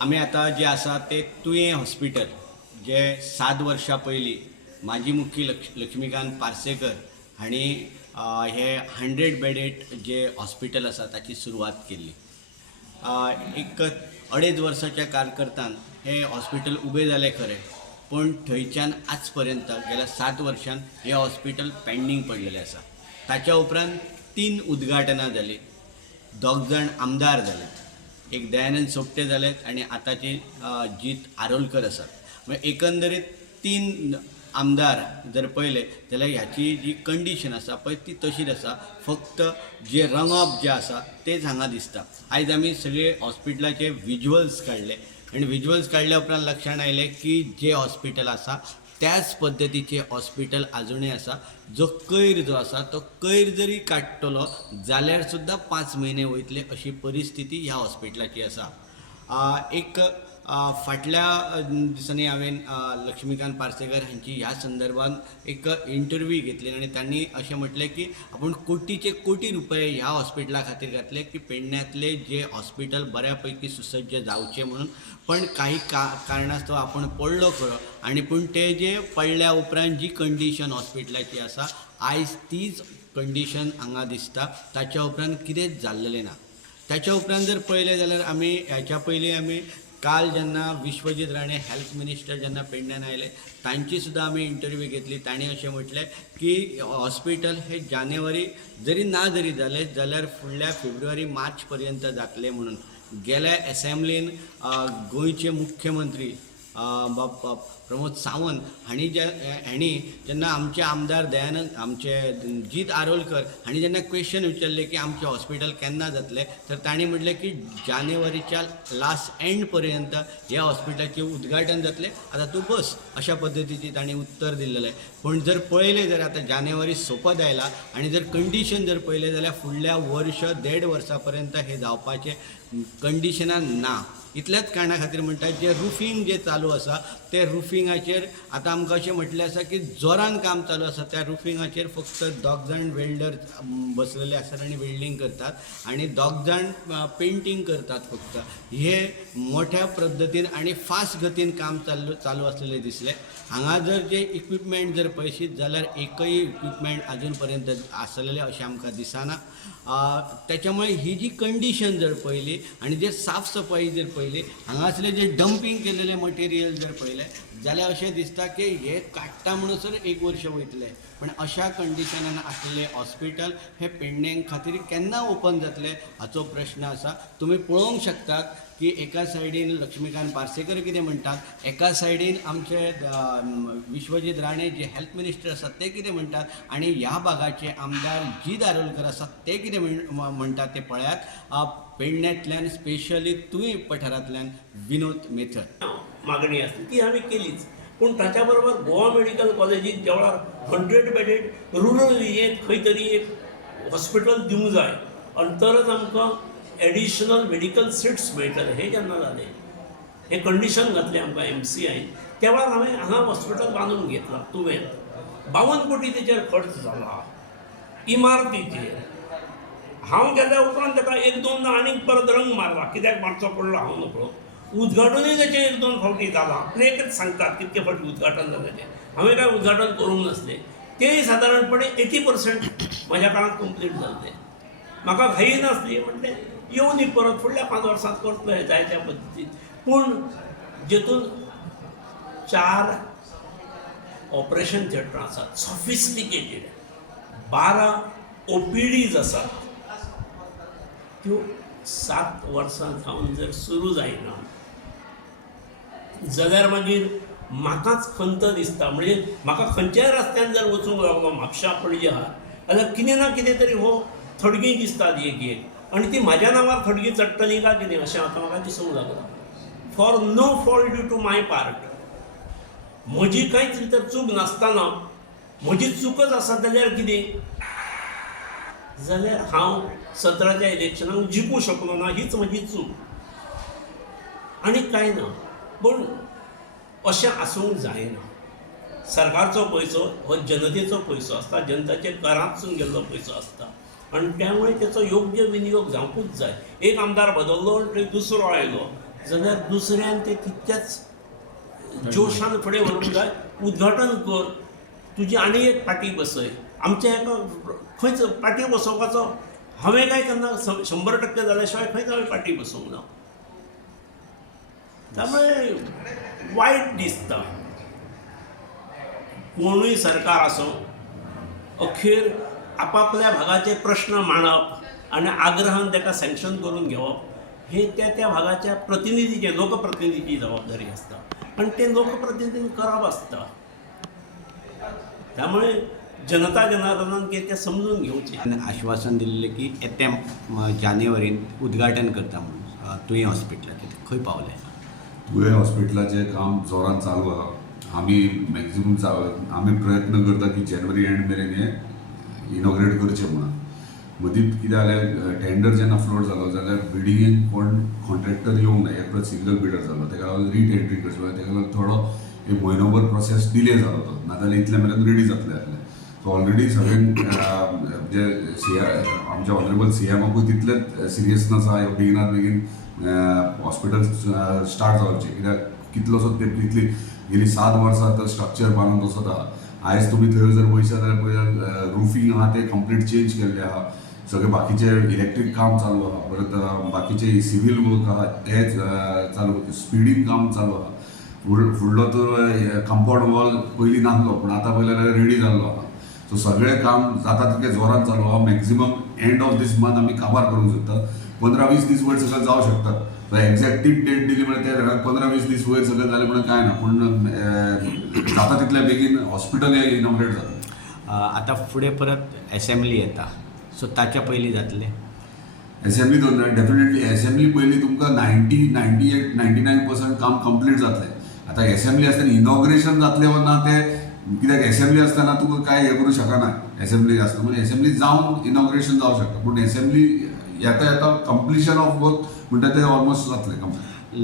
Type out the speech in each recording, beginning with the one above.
आम्ही आता जे आसा ते तुयें हॉस्पिटल जे 7 वर्सां पयलीं माजी मुख्य लक्ष्मीकांत पार्सेकर हांणी हे 100 बेडेड जे हॉस्पिटल आसा ताची सुरवात केल्ली. एक 2.5 वर्साच्या कारकर्तान हे हॉस्पिटल उबें जालें खरें, पूण थंयच्यान आज पर्यंत गेल्या 7 वर्सांन हे हॉस्पिटल पेंडींग पडलेलें आसा. ताच्या उपरांत 3 उद्घाटनां जालीं, 2 जाण आमदार जाले, एक दयानंद सोपटे जालेत आनी आतांची जीत आरोलकर आसात. म्हणजे एकंदरीत 3 आमदार जर पळयले जाल्यार ह्याची जी कंडिशन आसा पळय ती तशीच आसा, फक्त जे रंगप जे आसा तेच हांगा दिसता. आयज आमी सगळे हॉस्पिटलाचे विज्युअल्स काडले आनी विज्युअल्स काडल्या उपरांत लक्षांत आयलें की जे हॉस्पिटल आसा त्याच पद्दतीचे हॉस्पिटल आजुनूय आसा. जो कोयर जो आसा तो कोयर जरी काडटलो जाल्यार सुद्दां 5 म्हयने वयतले अशी परिस्थिती ह्या हॉस्पिटलाची आसा. एक फाटल्या दिसांनी हांवें लक्ष्मीकांत पार्सेकर हांची ह्या संदर्भात एक इंटरव्यू घेतली आनी तांणी अशें म्हटलें की आपूण कोटीचे कोटी रुपये ह्या हॉस्पिटला खातीर घातले की पेडण्यातले जे हॉस्पिटल बऱ्यापैकी सुसज्ज जावचें म्हणून. पण काही कारणास्तव आपूण पडलो खरो आनी पूण ते जे पडल्या उपरांत जी कंडिशन हॉस्पिटलाची आसा आयज तीच कंडिशन हांगा दिसता. ताच्या उपरांत कितेंच जाल्लेलें ना. ताच्या उपरांत जर पळयलें जाल्यार आमी ह्याच्या पयलीं आमी काल जेन्ना विश्वजीत राणे हेल्थ मिनिस्टर जेन्ना पेडण्यान आयले तांची सुद्दां आमी इंटरव्यू घेतली. तांणी अशें म्हटलें की हॉस्पिटल हे जानेवारी जरी ना जरी जालें जाल्यार फुडल्या फेब्रुवारी मार्च पर्यंत जातलें म्हणून. गेल्या एसेंब्लीन गोंयचे मुख्यमंत्री प्रमोद सावंत हांणी जेन्ना आमचे आमदार दयानंद आमचे जीत आरोलकर हांणी जेन्ना क्वेश्चन विचारले की आमचे हॉस्पिटल केन्ना जातले तर तांणी म्हटलें की जानेवारीच्या लास्ट एंड पर्यंत ह्या हॉस्पिटलाचें उद्घाटन जातलें, आतां तूं बस अशा पद्दतीची तांणी उत्तर दिल्लें. पूण जर पळयलें जाल्यार आतां जानेवारी सोंपत आयला आनी जर कंडिशन जर पळयलें जाल्यार फुडल्या वर्ष 1.5 वर्सां पर्यंत हे जावपाचें कंडिशनान ना. इतल्याच कारणा खातीर म्हणटात जे रुफींग जे चालू आसा ते रुफिंगाचेर आतां आमकां अशें म्हटलें आसा की जोरान काम चालू आसा. त्या रुफिंगाचेर फक्त 2 जाण वेल्डर बसलेले आसात आनी वेल्डिंग करतात आनी 2 जाण पेंटींग करतात फक्त. हे मोठ्या पद्दतीन आनी फास्ट गतीन काम चालू आसलेलें दिसलें. हांगा जर जे इक्विपमेंट जर पळयशीत जाल्यार एकय इक्विपमेंट आजून पर्यंत आसलेलें अशें आमकां दिसना. त्याच्यामुळे ही जी कंडिशन जर पळयली आनी जे साफ सफाई जर पळयली हांगासले जे डंपिंग केलेले मटेरियल जर पळयलें जाल्यार अशें दिसता की हे काडटा म्हणसर 1 वर्ष वयतलें. पण अशा कंडिशनान आसलेलें हॉस्पिटल हे पेडण्यां खातीर केन्ना ओपन जातलें हाचो प्रश्न आसा. तुमी पळोवंक शकतात की एका सायडीन लक्ष्मीकांत पार्सेकर कितें म्हणटात, एका सायडीन आमचे विश्वजीत राणे जे हेल्थ मिनिस्टर आसात ते कितें म्हणटात आनी ह्या भागाचे आमदार जीत आरोलकर आसात ते कितें म्हणटात ते पळयात. पेडण्यातल्यान स्पेशली तुय पठारांतल्यान विनोद मेथर मागणी आसली ती आमी केलीच. पूण ताच्या बरोबर गोवा मेडिकल कॉलेजीत ज्या वेळार 100 बेडेड रुरल एरियेत खंय तरी एक हॉस्पिटल दिवंक जाय आनी तरच आमकां एडिशनल मेडिकल सिट्स मेळटले. हे जेन्ना जालें हे कंडिशन घातलें आमकां MCIन त्या वेळार हांवें हांगा हॉस्पिटल बांदून घेतलां तुवें. 52 कोटी तेचेर खर्च जाला इमारतीचेर. हांव गेल्या उपरांत ताका 1-2 आनीक परत रंग मारला, कित्याक मारचो पडलो हांव नकळो. उद्घाटनूय ताचें 1-2 फावटी जालां. एकच सांगतात कितके फावटी उद्घाटन जालें तें. हांवें काय उद्घाटन करूंक नासलें. तेय सादारणपणे 80% म्हाज्या काळांत कंप्लीट जाल्लें. म्हाका घाई नासली, म्हटलें येवन परत फुडल्या 5 वर्सांत करतलो हें जाय त्या पद्दतीन. पूण जेतून 4 ऑपरेशन थिएटर आसात सॉफिस्टिकेटेड, 12 OPDs आसात, त्यो 7 वर्सां जावन जर सुरू जायना जाल्यार मागीर म्हाकाच खंत दिसता. म्हणजे म्हाका खंयच्याय रस्त्यान जर वचूंक लागलो म्हापशा पणजे आहा जाल्यार कितें ना कितें तरी हो थडगी दिसतात एक आनी ती म्हाज्या नांवार थडगी चडटली काय कितें अशें आतां म्हाका दिसूंक लागलां. For no fault due to my part. म्हजी कांयच भितर चूक नासतना म्हजी चूकच आसा जाल्यार कितें, जाल्यार हांव 17च्या इलेक्शनाक जिखूं शकलो ना हीच म्हजी चूक आनी कांय ना. पूण अशें आसूंक जायना. सरकारचो पयसो हो जनतेचो पयसो आसता, जनताचे करांतसून गेल्लो पयसो आसता आनी त्यामुळे त्याचो योग्य विनियोग जावंकूच जाय. एक आमदार बदललो आनी दुसरो आयलो जाल्यार दुसऱ्यान ते तितक्याच जोशान फुडें व्हरूंक जाय. उद्घाटन कर, तुजी आनी एक पार्टी बसय. आमच्या एका खंयच पार्टी बसोवपाचो हांवें काय केन्ना 100% जाल्या शिवाय खंयच हांवें पार्टी बसोवंक ना. त्यामुळे वायट दिसता. कोणूय सरकार आसूं, अखेर आपापल्या भागाचे प्रश्न मांडप आनी आग्रहान ताका सँक्शन करून घेवप हे त्या भागाच्या प्रतिनिधीचे लोकप्रतिनिधीची जबाबदारी आसता आनी ते लोकप्रतिनिधीन करप आसता. त्यामुळे जनता जनार्दनान कितें तें समजून घेवचें. आश्वासन दिल्लें की येत्या जानेवारींत उद्घाटन करता म्हणून तुयें हॉस्पिटलाचें खंय पावलें? तुवें हॉस्पिटलाचें काम जोरान चालू आहा. आमी मॅक्झिमम आमी प्रयत्न करता की जानेवारी एंड मेरेन हें इनॉग्रेट करचें म्हणून. मदींच कितें जालें, टेंडर जेन्ना फ्लोट जालो जाल्यार बिल्डिंगेक कोण कॉन्ट्रॅक्टर येवंक ना, एकलो सिंगल बिडर जालो. ताका लागून रीटेंड्री करची पडली. ताका लागून थोडो एक म्हयनोभर प्रोसेस डिले जालो तो. नाजाल्यार इतल्या मेरेन रेडी जातलें आसलें. सो ऑलरेडी सगळें जे आमच्या ऑनरेबल CMकूय तितलेंच सिरियसनस आहा बेगिनात बेगीन हॉस्पिटल स्टार्ट जावचें. कित्याक कितलोसो तितली गेली 7 वर्सां तर स्ट्रक्चर बांदून तसोच आहा. आयज तुमी थंय जर पळयशात जाल्यार पळयात रुफींग आहा तें कंप्लीट चेंज केल्लें आहा. सगळें बाकीचें इलेक्ट्रीक काम चालू आहा. परत बाकीचें सिवील वर्क आहा तें चालू, स्पिडीन काम चालू आहा. फुडलो तो कंपाउंड वॉल पयलीं नासलो पूण आतां पळयल्यार रेडी जाल्लो आहा. सो सगळें काम जाता तितकें जोरान चालू आहा. Maximum end of this month आमी काबार करूंक सोदतात. 15-20 दीस वयर सगळें जावं शकतात. एक्झॅक्ट डेट दिली म्हणजे ते 15-20 दीस वयर सगळें जालें म्हणून कांय ना, पूण जाता तितल्या बेगीन हॉस्पिटल हें इनॉग्रेट जाता. आतां फुडें परत असेंब्ली येता, सो ताच्या पयलीं जातलें? असेंब्ली डेफिनेटली असेंब्ली पयलीं तुमकां 98-99% काम कंप्लीट जातलें. आतां असेंब्ली आसतना इनॉग्रेशन जातलें वा ना तें, कित्याक असेंब्ली आसतना तुका कांय हें करूं शकना. असेंब्ली आसता म्हणजे असेंब्ली जावन इनॉग्रेशन जावं शकता, पूण असेंब्ली येता कंप्लिशन ऑफ वर्क म्हणटा तें ऑलमोस्ट जातलें कंप्लीट.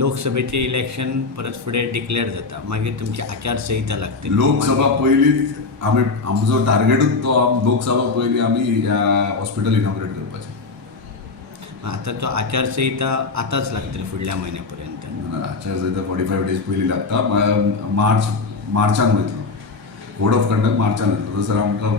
लोकसभेचें इलेक्शन परत फुडें डिक्लेअर जाता, मागीर तुमची आचारसंहिता लागतली. लोकसभा पयलींच आमचो टार्गेटूच तो लोकसभा पयलीं आमी हॉस्पिटल इनॉग्रेट करपाचें. आतां तो आचारसंहिता आतांच लागतली फुडल्या म्हयन्या पर्यंत. आचारसंहिता 45 डेज पयलीं लागता. मार्चान वयतलो कोड ऑफ कंडक्ट मार्चान वयतलो. थंयसर आमकां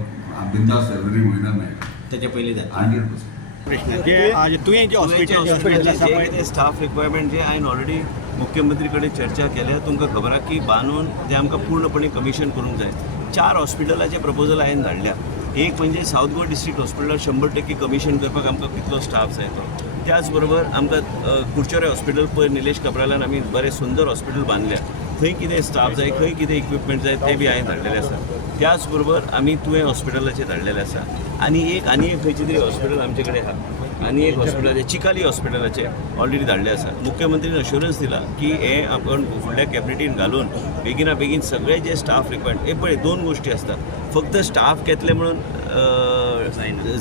बिंदास फेब्रुवारी म्हयन्यान मेळटा. तेच्या पयलीं जाता 100%. प्रश्न जे तुवें जे हॉस्पिटल स्टाफ रिक्वायरमेंट जे हांवें ऑलरेडी मुख्यमंत्री कडेन चर्चा केल्या. तुमकां खबर आहा की बांदून ते आमकां पूर्णपणे कमिशन करूंक जाय. 4 हॉस्पिटलाचे प्रपोजल हांवें धाडल्या. एक म्हणजे साऊथ गोवा डिस्ट्रिक्ट हॉस्पिटलाक 100% कमिशन करपाक आमकां कितलो स्टाफ जाय तो. त्याच बरोबर आमकां कुडचोरे हॉस्पिटल पयर निलेश कबरालान आमी बरें सुंदर हॉस्पिटल बांदल्या. थंय कितें स्टाफ जाय, खंय कितें इक्विपमेंट जाय ते बी हांवें धाडलेलें आसा. त्याच बरोबर आमी तुवें हॉस्पिटलाचें धाडलेलें आसा. आनी एक खंयची तरी हॉस्पिटल आमचे कडेन आहा. आनी एक हॉस्पिटलाचें चिकाली हॉस्पिटलाचें ऑलरेडी धाडलें आसा. मुख्यमंत्रीन अश्युरन्स दिला की हें आपण फुडल्या कॅबिनेटीन घालून बेगिना बेगीन सगळे जे स्टाफ रिक्वायर्ड. हे पळय 2 गोश्टी आसता. फक्त स्टाफ घेतले म्हणून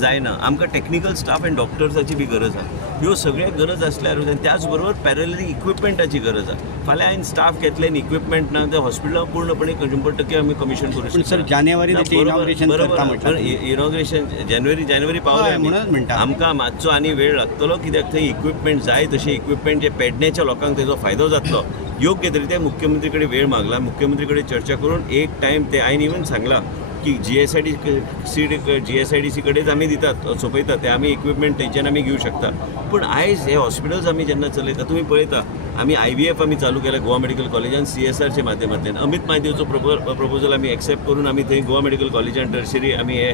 जायना. आमकां टेक्निकल स्टाफ आनी डॉक्टर्साची बी गरज आहा. ह्यो सगळ्यो गरज आसल्यार त्याच बरोबर पॅरलली इक्विपमेंटाची गरज आहा. फाल्यां हांवें स्टाफ घेतले आनी इक्विपमेंट ना त्या हॉस्पिटलाक पूर्णपणे 100% आमी कमिशन करूं शकता. सर जानेवारी इनॉग्रेशन करता म्हटल्यार इनॉग्रेशन जानेवारी पावले. आमकां मातसो आनी वेळ लागतलो कित्याक थंय इक्विपमेंट जाय तशें इक्विपमेंट जे पेडण्याच्या लोकांक तेजो फायदो जातलो. योग्य तरेन मुख्यमंत्री कडेन वेळ मागला. मुख्यमंत्री कडेन चर्चा करून एक टायम ते हांवें इवन सांगला की GSIDC कडेच आमी दितात सोंपयतात ते आमी इक्विपमेंट थंयच्यान आमी घेवं शकता. पूण आयज हे हॉस्पिटल्स आमी जेन्ना चलयता तुमी पळयता आमी IVF आमी चालू केल्या गोवा मेडिकल कॉलेजान CSRचे माध्यमांतल्यान. अमित म्हादेवचो प्रपोजल आमी एक्सेप्ट करून आमी थंय गोवा मेडिकल कॉलेजान टर्शरी आमी हे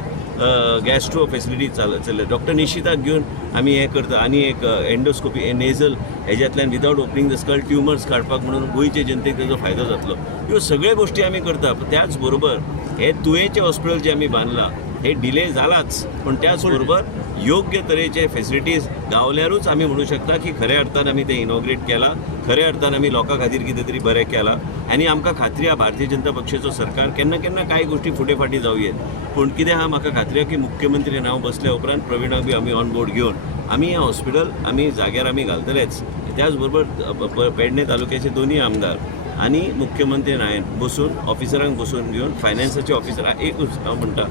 गॅस्ट्रो फेसिलिटी चलय. डॉक्टर निशिताक घेवन आमी हें करता. आनी एक एंडोस्कोपी नेझल हेज्यांतल्यान without opening the skull tumours काडपाक म्हणून गोंयचे जनतेक तेजो फायदो जातलो. ह्यो सगळ्यो गोश्टी आमी करता. त्याच बरोबर हे तुवेंचें हॉस्पिटल जें आमी बांदलां हे डिले जालाच, पण त्याच बरोबर योग्य तरेचे फेसिलिटीज गावल्यारूच आमी म्हणू शकता की खऱ्या अर्थान आमी तें इनॉग्रेट केलां. खऱ्या अर्थान आमी लोकां खातीर कितें तरी बरें केलां. आनी आमकां खात्री आहा भारतीय जनता पक्षाचो सरकार केन्ना केन्ना कांय गोश्टी फुडें फाटीं जावयेत. पूण कितें आहा म्हाका खात्री आहा की मुख्यमंत्री हांव बसल्या उपरांत प्रवीणाक बी आमी ऑन बोर्ड घेवन आमी हें हॉस्पिटल आमी जाग्यार आमी घालतलेच. त्याच बरोबर पेडणे तालुक्याचे 2 आमदार आनी मुख्यमंत्र्यान हांवें बसून ऑफिसरांक बसून घेवन फायनान्साचे ऑफिसर एकूच हांव म्हणटा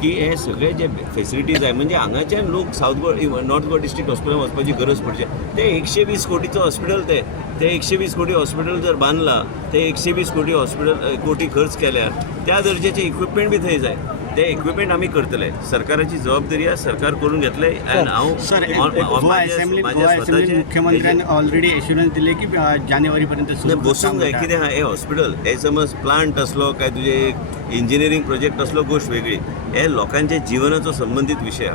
की की हे सगळे जे फेसिलिटीज आहे म्हणजे हांगाच्यान लोक south Goa north Goa district हॉस्पिटलांत वचपाची गरज पडचे ते 120 कोटीचो हॉस्पिटल ते 120 कोटी हॉस्पिटल जर बांदला ते 120 कोटी खर्च केल्यार त्या दर्जाचे इक्विपमेंट बी थंय जाय ते इक्विपमेंट आमी करतले सरकाराची जबाबदारी आहे सरकार करून घेतले अँड सर हांव गोवा असेंब्लीन मुख्यमंत्र्यांनी ऑलरेडी एश्युरन्स दिले की जानेवारीपर्यंत सुरू बसूंक जाय कितें आहा हे हॉस्पिटल हे समज प्लांट असलो काय तुजे इंजिनियरींग प्रोजेक्ट असलो गोष्ट वेगळी हे लोकांच्या जिवनाचो संबंधीत विशय आहा